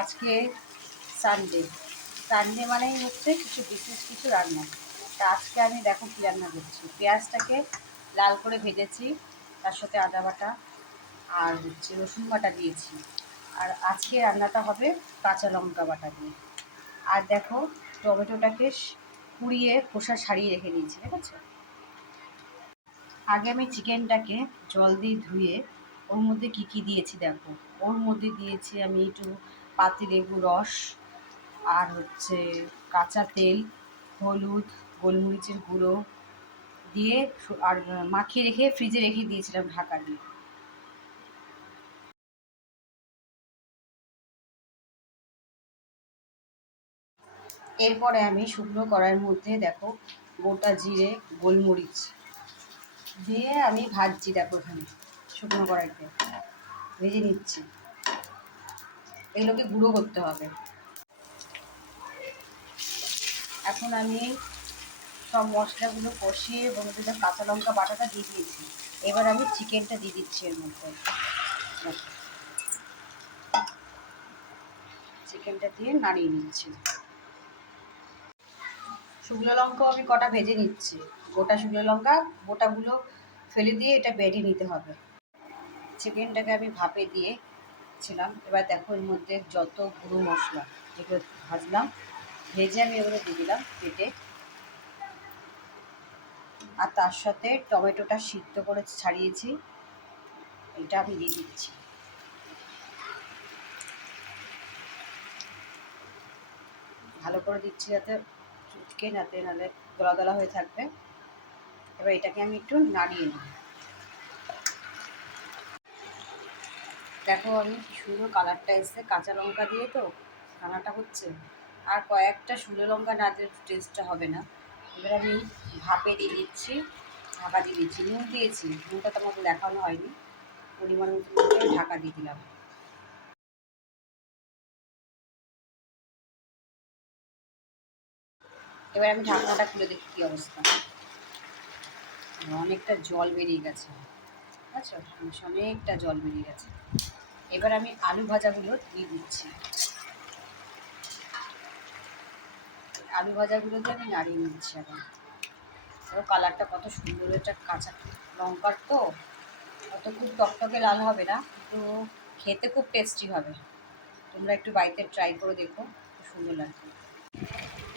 আজকে Sunday. Sunday মানেই হচ্ছে কিছু বিশেষ কিছু রান্না। তা আজকে আমি দেখো কী রান্না করছি। পেঁয়াজটাকে লাল করে ভেজেছি, তার সাথে আদা বাটা আর হচ্ছে রসুন বাটা দিয়েছি। আর আজকে রান্নাটা হবে কাঁচা লঙ্কা বাটা দিয়ে। আর দেখো টমেটোটাকে কুড়িয়ে খোসা ছাড়িয়ে রেখে দিয়েছি, ঠিক আছে। আগে আমি চিকেনটাকে জল দিয়ে ধুয়ে ওর মধ্যে কী কী দিয়েছি দেখো। ওর মধ্যে দিয়েছি আমি একটু পাতিলেবু রস, আর হচ্ছে কাঁচা তেল, হলুদ, গোলমরিচের গুঁড়ো দিয়ে আর মাখিয়ে রেখে ফ্রিজে রেখে দিয়েছিলাম ঢাকা দিয়ে। এরপরে আমি শুকনো কড়াইয়ের মধ্যে দেখো গোটা জিরে, গোলমরিচ দিয়ে আমি ভাজছি। দেখো এখানে শুকনো কড়াইতে ভেজে নিচ্ছি। এগুলোকে গুঁড়ো করতে হবে। এখন আমি সব মশলাগুলো কষিয়ে ওর মধ্যে কাঁচা লঙ্কা বাটাটা দিয়ে দিয়েছি। এবার আমি চিকেনটা দিয়ে দিচ্ছি এর মধ্যে। চিকেনটা দিয়ে নাড়িয়ে নিচ্ছি। শুকনো লঙ্কাও আমি কটা ভেজে নিচ্ছি। গোটা শুকনো লঙ্কা গোটাগুলো ফেলে দিয়ে এটা বেটে নিতে হবে। চিকেনটাকে আমি ভাপে দিয়েছিলাম। এবার দেখো এর মধ্যে যত গুঁড়ো মশলা যেগুলো ভাজলাম ভেজে আমি এগুলো দিয়ে দিলাম পেটে। আর তার সাথে টমেটোটা সিদ্ধ করে ছাড়িয়েছি, এটা আমি দিয়ে দিচ্ছি। ভালো করে দিচ্ছি যাতে চুটকে নাহলে দলা দলা হয়ে থাকবে। এবার এটাকে আমি একটু নাড়িয়ে নিই। দেখো আমি কি সুন্দর কালারটা এসছে, কাঁচা লঙ্কা দিয়ে তো রান্নাটা হচ্ছে। আর কয়েকটা শুকনো লঙ্কা না দিলে টেস্টটা হবে না। এবার আমি ভাপে দিয়ে দিচ্ছি, ঢাকা দিয়ে দিচ্ছি। নুন দিয়েছি, নুনটা তো আমাকে দেখানো হয়নি। পরিমাণ মতো ঢাকা দিয়ে দিলাম। এবার আমি ঢাকনাটা খুলে দেখি কী অবস্থা। অনেকটা জল বেরিয়ে গেছে, আচ্ছা অনেকটা জল বেরিয়ে গেছে। এবার আমি আলু ভাজাগুলো দিয়ে দিচ্ছি। আলু ভাজাগুলো দিয়ে আমি নাড়িয়ে নিচ্ছি। এখন কালারটা কত সুন্দর, এটা কাঁচা লঙ্কার তো অত খুব টকটকে লাল হবে না, কিন্তু খেতে খুব টেস্টি হবে। তোমরা একটু বাড়িতে ট্রাই করে দেখো, খুব সুন্দর লাগবে।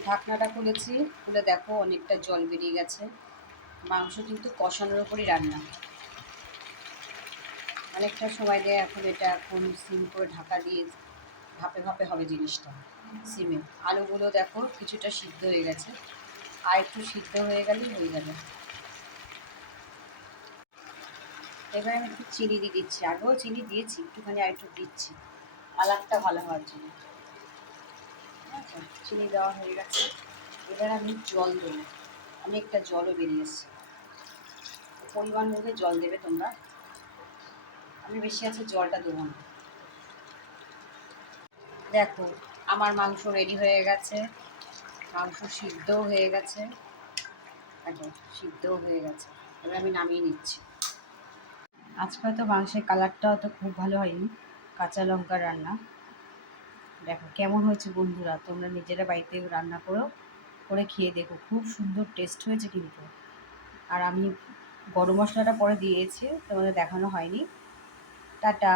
ঢাকনাটা খুলেছি, খুলে দেখো অনেকটা জল বেরিয়ে গেছে। মাংস কিন্তু কষানোর ওপরই রান্না, অনেকটা সময় দেয়। এখন সিম করে ঢাকা দিয়ে ভাপে ভাপে হবে জিনিসটা সিমে। আলুগুলো দেখো কিছুটা সিদ্ধ হয়ে গেছে, আর একটু সিদ্ধ হয়ে গেলেই হয়ে যাবে। এবার আমি একটু চিনি দিয়ে দিচ্ছি। আগেও চিনি দিয়েছি, একটুখানি আর একটু দিচ্ছি কালারটা ভালো হওয়ার জন্য। আচ্ছা, চিনি দেওয়া হয়ে গেছে। এবার আমি জল দেবো। অনেকটা জলও বেরিয়ে এসছে। পরিমাণ মতো জল দেবে তোমরা, আমি বেশি আছে জলটা দেবো না। দেখো আমার মাংস রেডি হয়ে গেছে, মাংস সিদ্ধও হয়ে গেছে। একদম সিদ্ধও হয়ে গেছে। এবার আমি নামিয়ে নিচ্ছি। আজকে হয়তো মাংসের কালারটা হয়তো খুব ভালো হয়নি, কাঁচা লঙ্কার রান্না। দেখো কেমন হয়েছে বন্ধুরা, তোমরা নিজেরা বাড়িতে রান্না করে খেয়ে দেখো, খুব সুন্দর টেস্ট হয়েছে কিন্তু। আর আমি গরম মশলাটা পরে দিয়েছি, তোমাদের দেখানো হয়নি। টাটা।